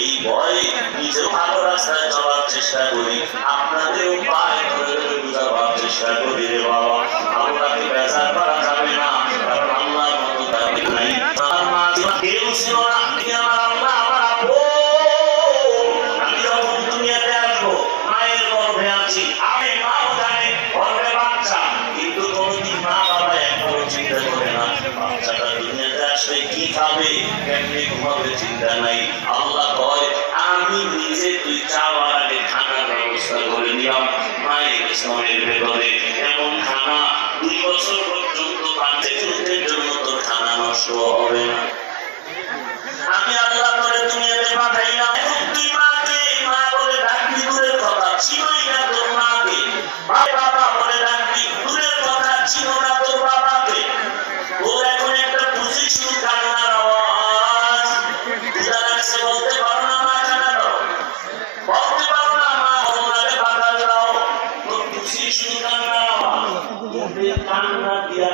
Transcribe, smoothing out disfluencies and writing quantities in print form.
এই ভয়ে নিজেও ভালো রাস্তায় চলার চেষ্টা করি, আপনাদেরও পায়ে ধরে ধরে বুঝাবার চেষ্টা করি। রে বাবা, আল্লাহকে বেজার করা যাবে না, কারণ আল্লাহর মতো কাউকে নাই। আমার মা কেউ ছিল না, আমার আল্লাহ আমার আপন। আমি যখন দুনিয়াতে আসবো মায়ের গর্ভে আছি, আমি মাও জানে গর্ভে বাচ্চা, কিন্তু কোনদিন মা বাবা একবারও চিন্তা করে না বাচ্চাটা দুনিয়াতে আসলে কি খাবে, কেমনি ঘুমাবে, চিন্তা নাই। আল্লাহ কয় আমি নিজে তুই চাওয়ার আগে খানার ব্যবস্থা করে দিলাম মায়ের স্তনের ভেতরে। এমন খানা 2 বছর পর্যন্ত বাচ্চাদের জন্য তোর খানা নষ্ট হবে না। আমি আল্লাহ করে দুনিয়াতে পাঠাইলাম, তুই মাকে মা বলে ডাকবি, দূরের কথা ছিলই না তোর মাকে। বাবা বলে ডাকবি, দূরের কথা ছিল না তোর বাবাকে। ওর এখন একটা বুঝেছিল কান্নার আওয়াজ, বুঝা লাগছে, বলতে পারো না মা খানা দাও, বলতে পারো না মা ওনাকে বাধা দাও, তোর বুঝেছিল কান্নার আওয়াজ। কান্না দিয়া